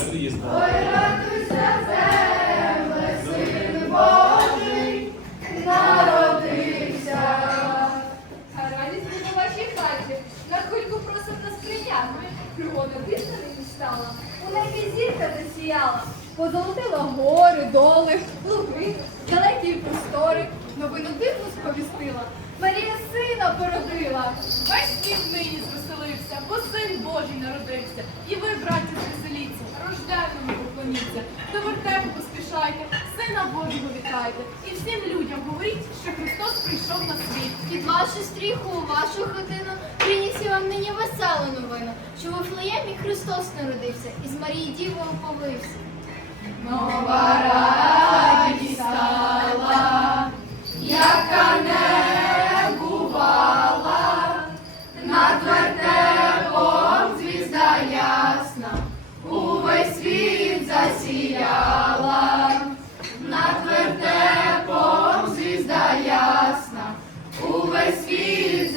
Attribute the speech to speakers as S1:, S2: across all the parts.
S1: сюди збрав.
S2: Ой, радуйся, земле, Син Божий народився.
S3: А радість буде у вашій хаті. На хвильку просив нас прийняти. Пригода дивна не стала. У небі зірка засіяла. Позолотила гори, доли, луги, далекі й простори. Новину дивну сповістила. Марія сина породила.
S4: Весь світ нині звеселився, бо син Божий народився. І ви, браті, звеселіться, рожденному поклоніться. До вертепу поспішайте, сина Божого вітайте. І всім людям говоріть, що Христос прийшов на світ.
S2: Під вашу стріху, у вашу хатину приніс я вам нині веселу новину, що в Вифлеємі Христос народився і з Марії Дівою повився.
S3: Нова радість стала, яка не бувала, над вертепом звізда ясна, увесь світ засіяла, над вертепом звізда ясна, увесь світ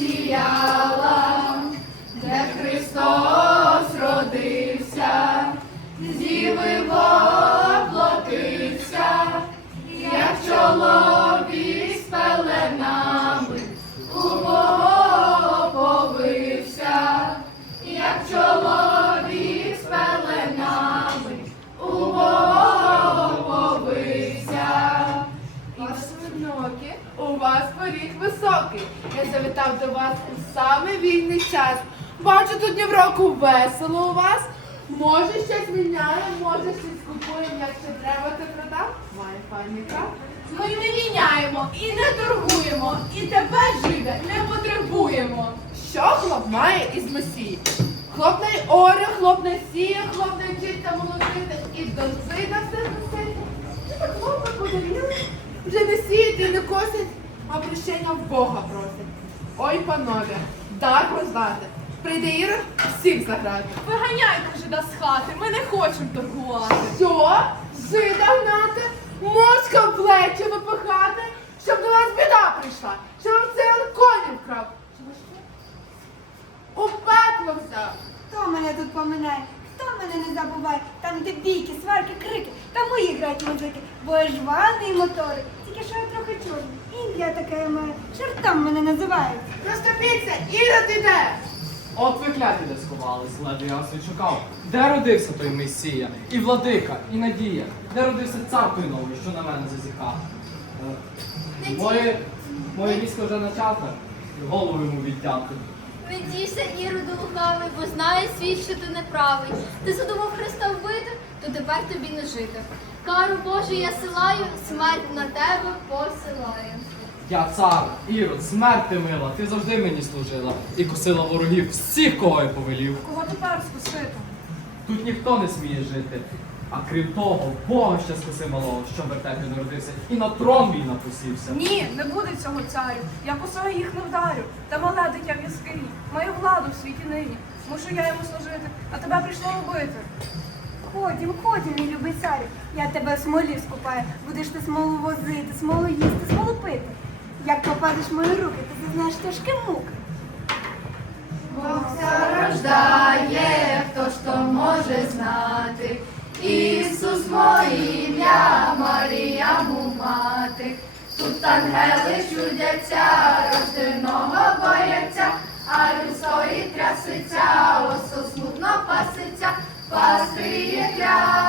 S3: засіяла, де Христос родився, з Діви воплотився, як чоловік з пеленами, у Бога повився, як чоловік з пеленами, у Бога повився.
S4: І одинокі, у вас поріг високий. Я завітав до вас у самий вільний час. Бачу, тут днів року весело у вас. Може, щось міняємо, може, щось купуємо, якщо треба, то продам. Має паніка. Ми не міняємо і не торгуємо, і тебе, жиде, не потребуємо. Що хлоп має із Месії? Хлоп не оре, хлоп не сіє, хлоп не вчиться молодити і до сина все носити. Чи так хлопа подарили? Вже не сіють і не косять, а прощення в Бога просять. Ой, панове, дар роздати. Прийде Ірод, всіх заграти.
S5: Виганяйте жида з хати, ми не хочемо торгувати.
S4: Що? Жида гнати? Мозка в плечі випихати? Щоб до вас біда прийшла, щоб вам цей коні вкрав. Щоб ви що? У пекло взяв.
S6: Хто мене тут поминає? Хто мене не забуває? Там, де бійки, сварки, крики, там мої грають музики, бо я жваний мотори. Тільки що я трохи чорний. Ім'я таке маю, чортом мене називають.
S4: Розтопіться, Ірод іде!
S1: От ви кляті де сховались, ледве я вас відшукав. Де родився той Месія? І владика, і надія. Де родився цар той новий, що на мене зазіхав? Моє військо вже начато, голову йому відтяти.
S2: Не дійся, Іроду лукавий, бо знає світ, що ти неправий. Ти задумав Христа вбити, то тепер тобі не жити. Кару Божу я силаю, смерть на тебе посилаю.
S1: Я цар, Ірод, смерть ти мила, ти завжди мені служила і косила ворогів всіх, кого я повелів.
S5: Кого тепер скусити?
S1: Тут ніхто не сміє жити. А крім того, Бога ще скоси малого, що в вертепі народився, і на трон мій напосівся.
S5: Ні, не буде цього царю. Я косою їх не вдарю. Та мале дитя в яскині. Маю владу в світі нині. Мушу я йому служити, а тебе прийшло убити.
S6: Ходім, мій любий царю, я тебе в смолі скупаю. Будеш ти смолу возити, смолу їсти, смолу пити. Як попадеш в мої руки, ти зазнаєш тяжкі муки.
S2: Бог зарождає, хто ж то може знати. Ісус моє ім'я, Марія му мати. Тут ангели чудяться, рожденого бояться, а людської трясеться, осо смутно паситься, пастирі є